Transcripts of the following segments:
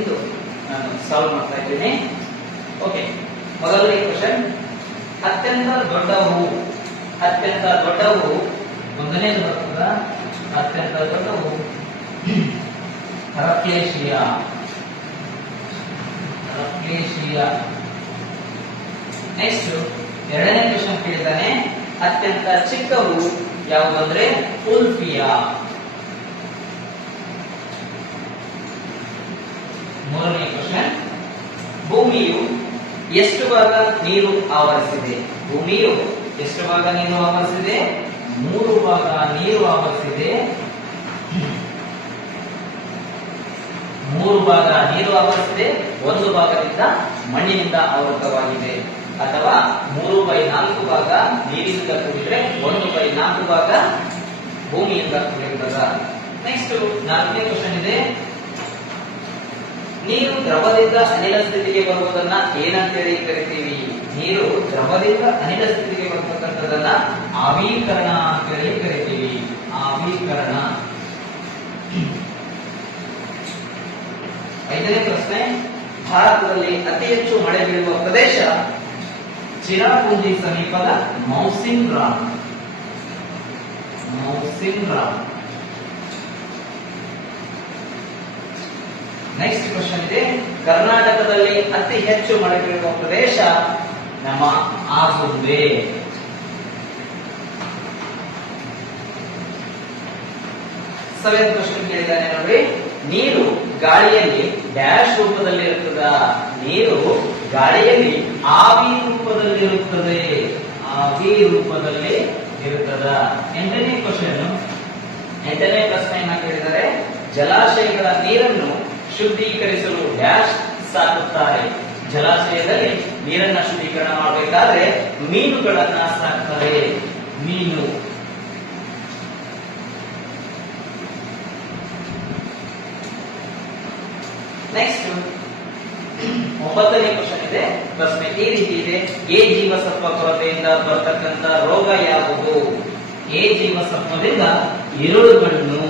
ಎಂದು ನಾನು ಸಾಲ್ವ್ ಮಾಡ್ತಾ ಇದ್ದೀನಿ. ಓಕೆ, ಮೊದಲನೇ ಕ್ವೆಶ್ಚನ್, ಅತ್ಯಂತ ದೊಡ್ಡ ಹೂವು. ಅತ್ಯಂತ ದೊಡ್ಡ ಹೂವು ಒಂದನೇದು ಬರ್ತದ. ಅತ್ಯಂತ ದೊಡ್ಡ ಹೂವು ರಫ್ಲೇಶಿಯಾ. ರಫ್ಲೇಶಿಯಾ. ನೆಕ್ಸ್ಟ್ ಎರಡನೇ ಕ್ವೆಶ್ಚನ್ ಕೇಳಿದ್ದಾನೆ, ಅತ್ಯಂತ ಚಿಕ್ಕ ಹೂವು ಯಾವುದಂದ್ರೆ ಉಲ್ಫಿಯಾ. ಮೂರನೇ ಕ್ವೆಶ್ಚನ್, ಭೂಮಿಯು ಎಷ್ಟು ಭಾಗ ನೀರು ಆವರಿಸಿದೆ? ಭೂಮಿಯು ಎಷ್ಟು ಭಾಗ ನೀರು ಆವರಿಸಿದೆ? 3 ಭಾಗ ನೀರು ಆವರಿಸಿದೆ. 3 ಭಾಗ ನೀರು ಆವರಿಸಿದೆ, 1 ಭಾಗದಿಂದ ಮಣ್ಣಿನಿಂದ ಆವೃತವಾಗಿದೆ. ಅಥವಾ 3/4 ಭಾಗ ನೀರಿನಿಂದ ಕೂಡಿದ್ರೆ 1/4 ಭಾಗ ಭೂಮಿಯಿಂದ ಕೂಡಿರ್ತದ. ನೆಕ್ಸ್ಟ್ 4ನೇ ಕ್ವೆಶ್ಚನ್ ಇದೆ, ನೀರು ದ್ರವದಿಂದ ಅನಿಲ ಸ್ಥಿತಿಗೆ ಬರುವುದನ್ನ ಏನಂತೇಳಿ ಕರಿತೀವಿ? ನೀರು ದ್ರವದಿಂದ ಅನಿಲ ಸ್ಥಿತಿಗೆ ಬರ್ತಕ್ಕಂಥದನ್ನ ಆವೀಕರಣ ಅಂತೇಳಿ ಕರಿತೀವಿ. ಆವೀಕರಣ. 5ನೇ ಪ್ರಶ್ನೆ, ಭಾರತದಲ್ಲಿ ಅತಿ ಹೆಚ್ಚು ಮಳೆ ಬೀಳುವ ಪ್ರದೇಶ ಚಿರಾಪುಂಜಿ ಸಮೀಪದ ಮೌಸಿನ್ ರಾಮ್. ಮೌಸಿನ್ ರಾಮ್. ನೆಕ್ಸ್ಟ್ ಕ್ವೆಶ್ಚನ್ ಇದೆ, ಕರ್ನಾಟಕದಲ್ಲಿ ಅತಿ ಹೆಚ್ಚು ಮಳೆ ಬೀಳುವ ಪ್ರದೇಶ ನಮ್ಮ ಆಗುಂಬೆ. 7th ಕ್ವೆಶ್ಚನ್ ಕೇಳಿದ್ದಾನೆ ನೋಡಿ, ನೀರು ಗಾಳಿಯಲ್ಲಿ ಡ್ಯಾಶ್ ರೂಪದಲ್ಲಿ ಇರುತ್ತದ? ನೀರು ಗಾಳಿಯಲ್ಲಿ ಆವಿ ರೂಪದಲ್ಲಿರುತ್ತದೆ. ಆವಿ ರೂಪದಲ್ಲಿ ಇರುತ್ತದ. 8ನೇ ಕ್ವೆಶ್ಚನ್, 8ನೇ ಪ್ರಶ್ನೆಯನ್ನ ಕೇಳಿದರೆ, ಜಲಾಶಯಗಳ ನೀರನ್ನು ಶುದ್ಧೀಕರಿಸಲು ಡ್ಯಾಶ್ ಸಾಕುತ್ತಾರೆ? ಜಲಾಶಯದಲ್ಲಿ ನೀರನ್ನ ಶುದ್ಧೀಕರಣ ಮಾಡಬೇಕಾದ್ರೆ ಮೀನುಗಳನ್ನ ಸಾಕ್ತಾರೆ. ಮೀನು. ನೆಕ್ಸ್ಟ್ 9ನೇ ಕ್ವೆಶ್ಚನ್ ಇದೆ. ಪ್ರಶ್ನೆ ಈ ರೀತಿ ಇದೆ, ಎ ಜೀವಸತ್ವ ಕೊರತೆಯಿಂದ ಬರ್ತಕ್ಕಂಥ ರೋಗ ಯಾವುದು? ಎ ಜೀವಸತ್ವದಿಂದ ಇರುಳುಗಣ್ಣು.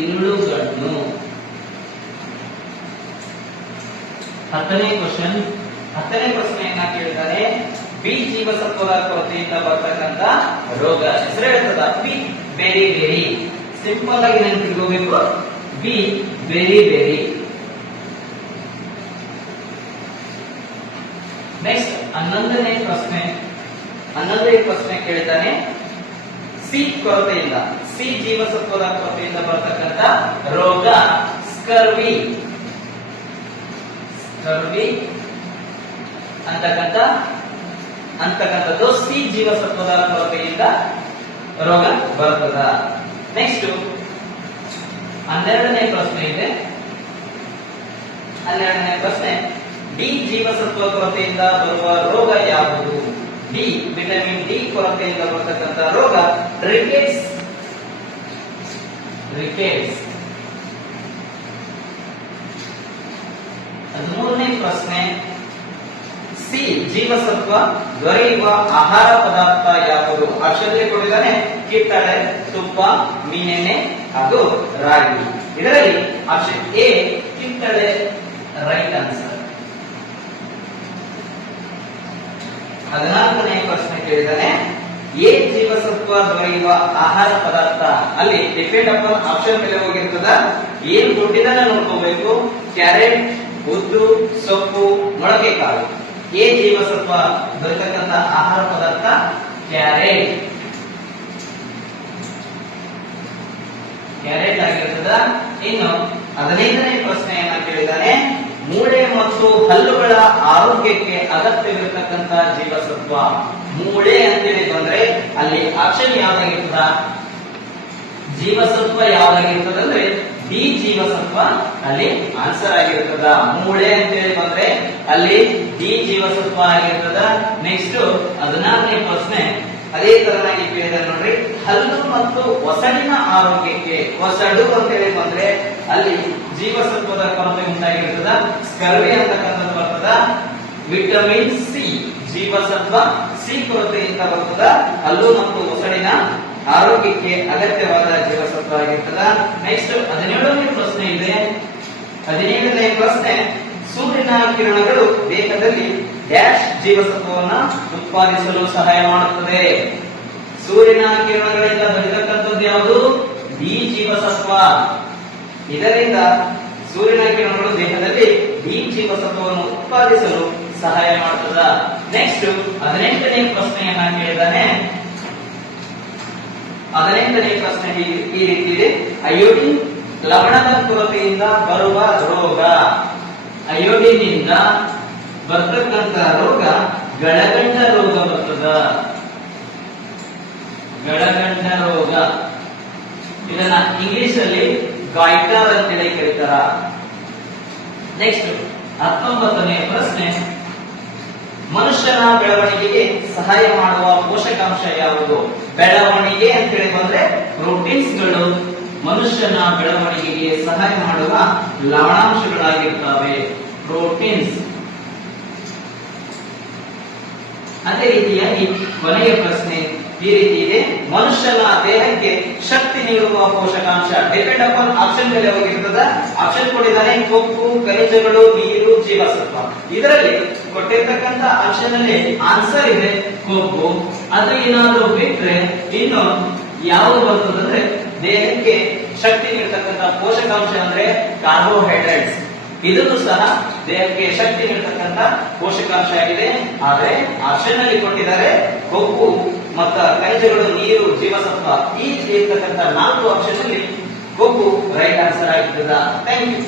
ಇರುಳುಗಣ್ಣು. 10ನೇ ಕ್ವೆಶ್ಚನ್, 10ನೇ ಪ್ರಶ್ನೆಯನ್ನ ಕೇಳಿದರೆ, ಬಿ ಜೀವಸತ್ವದ ಕೊರತೆಯಿಂದ ಬರ್ತಕ್ಕಂಥ ರೋಗ ಹೆಸರು ಹೇಳ್ತದ? B berry berry. ಸಿಂಪಲ್ ಆಗಿ ನೆನಪಿಟ್ಕೋಬೇಕು, ಬಿ ಬೆರಿ ಬೆರಿ. ನೆಕ್ಸ್ಟ್ 11ನೇ ಪ್ರಶ್ನೆ ಕೇಳಿದ್ದಾನೆ, ಸಿ ಕೊರತೆಯಿಂದ, ಸಿ ಜೀವಸತ್ವದ ಕೊರತೆಯಿಂದ ಬರ್ತಕ್ಕಂಥ ರೋಗ ಸ್ಕರ್ವಿ. ಸ್ಕರ್ವಿ ಅಂತಕ್ಕಂಥದ್ದು ಸಿ ಜೀವಸತ್ವದ ಕೊರತೆಯಿಂದ ರೋಗ ಬರ್ತದ. ನೆಕ್ಸ್ಟ್ 12ನೇ ಪ್ರಶ್ನೆ ಇದೆ. 12ನೇ ಪ್ರಶ್ನೆ, ಡಿ ಜೀವಸತ್ವ ಕೊರತೆಯಿಂದ ಬರುವ ರೋಗ ಯಾವುದು? ಡಿ ವಿಟಮಿನ್ ಡಿ ಕೊರತೆಯಿಂದ ಬರತಕ್ಕಂಥ ರೋಗ ರಿಕೆಟ್ಸ್. ರಿಕೆಟ್ಸ್. 13ನೇ ಪ್ರಶ್ನೆ, ಸಿ ಜೀವಸತ್ವ ದೊರೆಯುವ ಆಹಾರ ಪದಾರ್ಥ ಯಾವುದು? ಆಪ್ಷನ್ ಕೊಟ್ಟಿದ್ದಾನೆ, ಕಿತ್ತಳೆ, ತುಪ್ಪ, ಮೀನೆಣ್ಣೆ ಹಾಗೂ ರಾಗಿ. ಇದರಲ್ಲಿ ಆಪ್ಷನ್ ಎ ಕಿತ್ತಳೆ ರೈಟ್ ಆನ್ಸರ್. 14ನೇ ಪ್ರಶ್ನೆ ಕೇಳಿದ್ದಾನೆ, ಎ ಜೀವಸತ್ವ ದೊರೆಯುವ ಆಹಾರ ಪದಾರ್ಥ. ಅಲ್ಲಿ ಡಿಪೆಂಡ್ ಅಪಾನ್ ಆಪ್ಷನ್ ಮೇಲೆ ಹೋಗಿರ್ತದ. ಏನು ಕೊಟ್ಟಿದ್ದಾನೆ ನೋಡ್ಕೋಬೇಕು. ಕ್ಯಾರೆಟ್, ಉದ್ದು, ಸೊಪ್ಪು, ಮೊಳಕೆ ಕಾಳು. ಎ ಜೀವಸತ್ವ ದೊರೆತಕ್ಕಂಥ ಆಹಾರ ಪದಾರ್ಥ ಕ್ಯಾರೆಟ್. ಕ್ಯಾರೆಟ್ ಆಗಿರ್ತದ. ಇನ್ನು 15ನೇ ಪ್ರಶ್ನೆಯನ್ನ ಕೇಳಿದ್ದಾನೆ, ಮೂಳೆ ಮತ್ತು ಹಲ್ಲುಗಳ ಆರೋಗ್ಯಕ್ಕೆ ಅಗತ್ಯವಿರತಕ್ಕಂಥ ಜೀವಸತ್ವ. ಮೂಳೆ ಅಂತೇಳಿ ಬಂದ್ರೆ ಅಲ್ಲಿ ಆಪ್ಷನ್ ಯಾವ್ದಾಗಿರ್ತದ? ಜೀವಸತ್ವ ಯಾವ್ದಾಗಿರ್ತದಂದ್ರೆ ಡಿ ಜೀವಸತ್ವ ಅಲ್ಲಿ ಆನ್ಸರ್ ಆಗಿರ್ತದ. ಮೂಳೆ ಅಂತೇಳಿ ಬಂದ್ರೆ ಅಲ್ಲಿ ಡಿ ಜೀವಸತ್ವ ಆಗಿರ್ತದ. ನೆಕ್ಸ್ಟ್ 16ನೇ ಪ್ರಶ್ನೆ ಅದೇ ತರನಾಗಿ ಕೇಳಿದಾರೆ ನೋಡ್ರಿ, ಹಲ್ಲು ಮತ್ತು ಒಸಡಿನ ಆರೋಗ್ಯಕ್ಕೆ. ಒಸಡು ಅಂತೇಳಿ ಬಂದ್ರೆ ಅಲ್ಲಿ ಜೀವಸತ್ವದ ಕೊರತೆ ಉಂಟಾಗಿರ್ತದ. ಸ್ಕರ್ವಿ ಅಂತಕ್ಕಂಥದ್ದು ಬರ್ತದ. ವಿಟಮಿನ್ ಸಿ ಜೀವಸತ್ವ ಸಿ ಕೊರತೆಯಿಂದ ಬರ್ತದ. ಹಲ್ಲು ಮತ್ತು ಒಸಡಿನ ಆರೋಗ್ಯಕ್ಕೆ ಅಗತ್ಯವಾದ ಜೀವಸತ್ವ ಆಗಿರ್ತದ. ನೆಕ್ಸ್ಟ್ 17ನೇ ಪ್ರಶ್ನೆ ಇದೆ, 17ನೇ ಪ್ರಶ್ನೆ, ಸೂರ್ಯನ ಕಿರಣಗಳು ದೇಹದಲ್ಲಿ ಡ್ಯಾಶ್ ಜೀವಸತ್ವವನ್ನು ಉತ್ಪಾದಿಸಲು ಸಹಾಯ ಮಾಡುತ್ತದೆ. ಸೂರ್ಯನ ಕಿರಣಗಳಿಂದ ಬಂದಿರತಕ್ಕಂಥದ್ದು ಯಾವುದು? ಡಿ ಜೀವಸತ್ವ. ಇದರಿಂದ ಸೂರ್ಯನ ಕಿರಣಗಳು ದೇಹದಲ್ಲಿ ಡಿ ಜೀವಸತ್ವವನ್ನು ಉತ್ಪಾದಿಸಲು ಸಹಾಯ ಮಾಡುತ್ತದ. ನೆಕ್ಸ್ಟ್ 18ನೇ ಪ್ರಶ್ನೆಯನ್ನ ಕೇಳಿದಾನೆ. 18ನೇ ಪ್ರಶ್ನೆ ಈ ರೀತಿ ಇದೆ, ಅಯೋಡಿನ್ ಲವಣದ ಕೊರತೆಯಿಂದ ಬರುವ ರೋಗ. ಅಯೋಡಿನ್ ಇಂದ ಬರ್ತಕ್ಕಂತ ರೋಗ ಗಳಗಂಡ ರೋಗ ಬರ್ತದ. ಗಳಗಂಡ ರೋಗ, ಇದನ್ನ ಇಂಗ್ಲಿಷ್ ಅಲ್ಲಿ ಗಾಯ್ಟರ್ ಅಂತೇಳಿ ಕರೀತಾರ. ನೆಕ್ಸ್ಟ್ 19ನೇ ಪ್ರಶ್ನೆ, ಮನುಷ್ಯನ ಬೆಳವಣಿಗೆಗೆ ಸಹಾಯ ಮಾಡುವ ಪೋಷಕಾಂಶ ಯಾವುದು? ಬೆಳವಣಿಗೆ ಅಂತೇಳಿ ಬಂದ್ರೆ ಪ್ರೋಟೀನ್ಸ್ ಗಳು ಮನುಷ್ಯನ ಬೆಳವಣಿಗೆಗೆ ಸಹಾಯ ಮಾಡುವ ಲವಣಾಂಶಗಳಾಗಿರ್ತವೆ, ಪ್ರೋಟೀನ್ಸ್. ಅದೇ ರೀತಿಯಾಗಿ ಕೊನೆಯ ಪ್ರಶ್ನೆ ಈ ರೀತಿ ಇದೆ, ಮನುಷ್ಯನ ದೇಹಕ್ಕೆ ಶಕ್ತಿ ನೀಡುವ ಪೋಷಕಾಂಶ. ಡಿಪೆಂಡ್ ಅಪಾನ್ ಆಪ್ಷನ್ ಮೇಲೆ ಹೋಗಿರ್ತದ. ಆಪ್ಷನ್ ಕೊಟ್ಟಿದ್ದಾನೆ, ಕೊಬ್ಬು, ಖನಿಜಗಳು, ನೀರು, ಜೀವಸತ್ವ. ಇದರಲ್ಲಿ ಕೊಟ್ಟಿರ್ತಕ್ಕಂಥ ಆಪ್ಷನ್ ಅಲ್ಲಿ ಆನ್ಸರ್ ಇದೆ ಕೊಬ್ಬು. ಅದು ಏನಾದ್ರೂ ಬಿಟ್ರೆ ಇನ್ನು ಯಾವುದು ಬರ್ತದಂದ್ರೆ ದೇಹಕ್ಕೆ ಶಕ್ತಿ ನೀಡತಕ್ಕಂಥ ಪೋಷಕಾಂಶ ಅಂದ್ರೆ ಕಾರ್ಬೋಹೈಡ್ರೇಟ್ಸ್. ಇದನ್ನು ಸಹ ದೇಹಕ್ಕೆ ಶಕ್ತಿ ನೀಡತಕ್ಕಂಥ ಪೋಷಕಾಂಶ ಆಗಿದೆ. ಆದ್ರೆ ಆಪ್ಷನ್ ಅಲ್ಲಿ ಕೊಟ್ಟಿದ್ದಾರೆ ಕೊಬ್ಬು ಮತ್ತ ಖನಿಜಗಳು, ನೀರು, ಜೀವಸತ್ವ. ಈ ಇರ್ತಕ್ಕಂಥ 4 ಆಪ್ಷನ್ ಅಲ್ಲಿ ಕೊಬ್ಬು ರೈಟ್ ಆನ್ಸರ್ ಆಗಿರ್ತದ. Thank you.